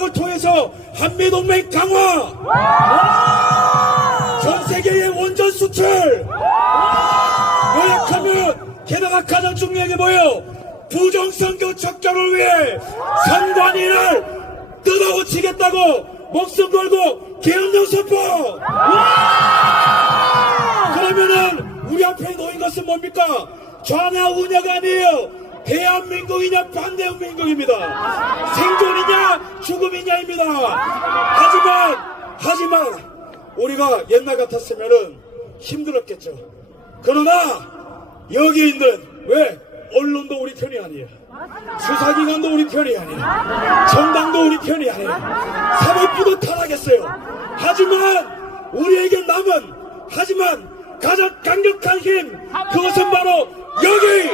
협력을 통해서 한미동맹 강화, 전 세계의 원전 수출, 요약하면 게다가 가장 중요한 게 뭐예요? 부정선거 척결을 위해 선관위를 뜯어고치겠다고 목숨 걸고 계엄령 선포. 그러면은 우리 앞에 놓인 것은 뭡니까? 좌냐 우냐가 아니에요. 대한민국이냐 반대한민국입니다. 생존이냐 죽음이냐입니다. 하지만 우리가 옛날 같았으면은 힘들었겠죠. 그러나 여기 있는 왜 언론도 우리 편이 아니에요. 수사기관도 우리 편이 아니에요. 정당도 우리 편이 아니에요. 사법부도 타락했어요. 하지만 우리에게 남은 가장 강력한 힘, 그것은 바로 여기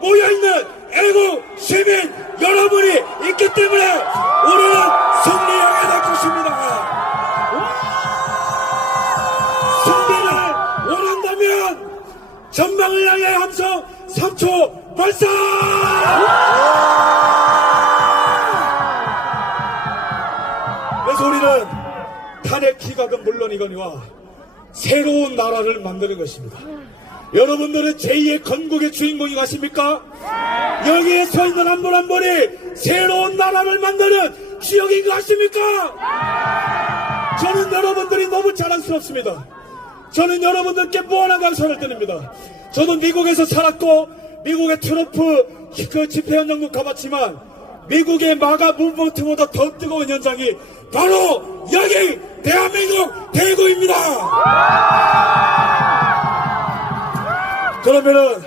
모여있는 애국 시민 여러분이 있기 때문에 우리는 승리하게 될 것입니다. 승리를 원한다면 전방을 향해 함성 3초 발사! 그래서 우리는 탄핵 기각은 물론이거니와 새로운 나라를 만드는 것입니다. 여러분들은 제2의 건국의 주인공이 가십니까? 여기에 서 있는 한 분 한 분이 새로운 나라를 만드는 주역인 것 같습니까? 저는 여러분들이 너무 자랑스럽습니다. 저는 여러분들께 무한한 감사를 드립니다. 저도 미국에서 살았고 미국의 트럼프 그 집회 현장도 가봤지만 미국의 마가 무브먼트보다 더 뜨거운 현장이 바로 여기 대한민국 대구입니다. 그러면은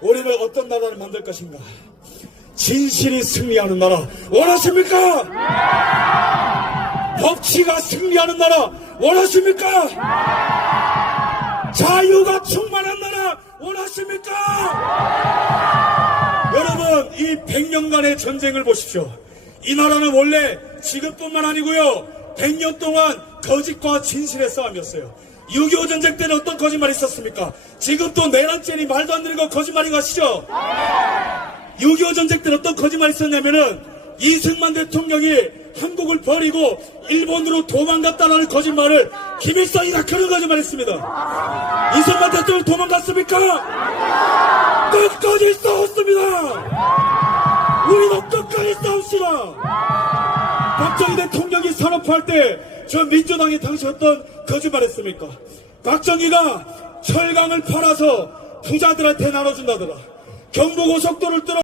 우리는 어떤 나라를 만들 것인가? 진실이 승리하는 나라 원하십니까? 법치가 승리하는 나라 원하십니까? 자유가 충만한 나라 원하십니까? 여러분, 이 100년간의 전쟁을 보십시오. 이 나라는 원래 지금뿐만 아니고요 100년 동안 거짓과 진실의 싸움이었어요. 6.25 전쟁 때는 어떤 거짓말이 있었습니까? 지금도 내란죄니 말도 안 되는 거 거짓말인 거 아시죠? 6.25 전쟁 때는 어떤 거짓말이 있었냐면은 이승만 대통령이 한국을 버리고 일본으로 도망갔다라는 거짓말을 김일성이가 그런 거짓말 했습니다. 이승만 대통령 도망갔습니까? 끝까지 싸웠습니다. 우리도 끝까지 싸웁시다. 박정희 대통령이 산업화할 때 저 민주당이 당시 어떤 거짓말 했습니까? 박정희가 철강을 팔아서 부자들한테 나눠준다더라. 경부고속도로를 뚫어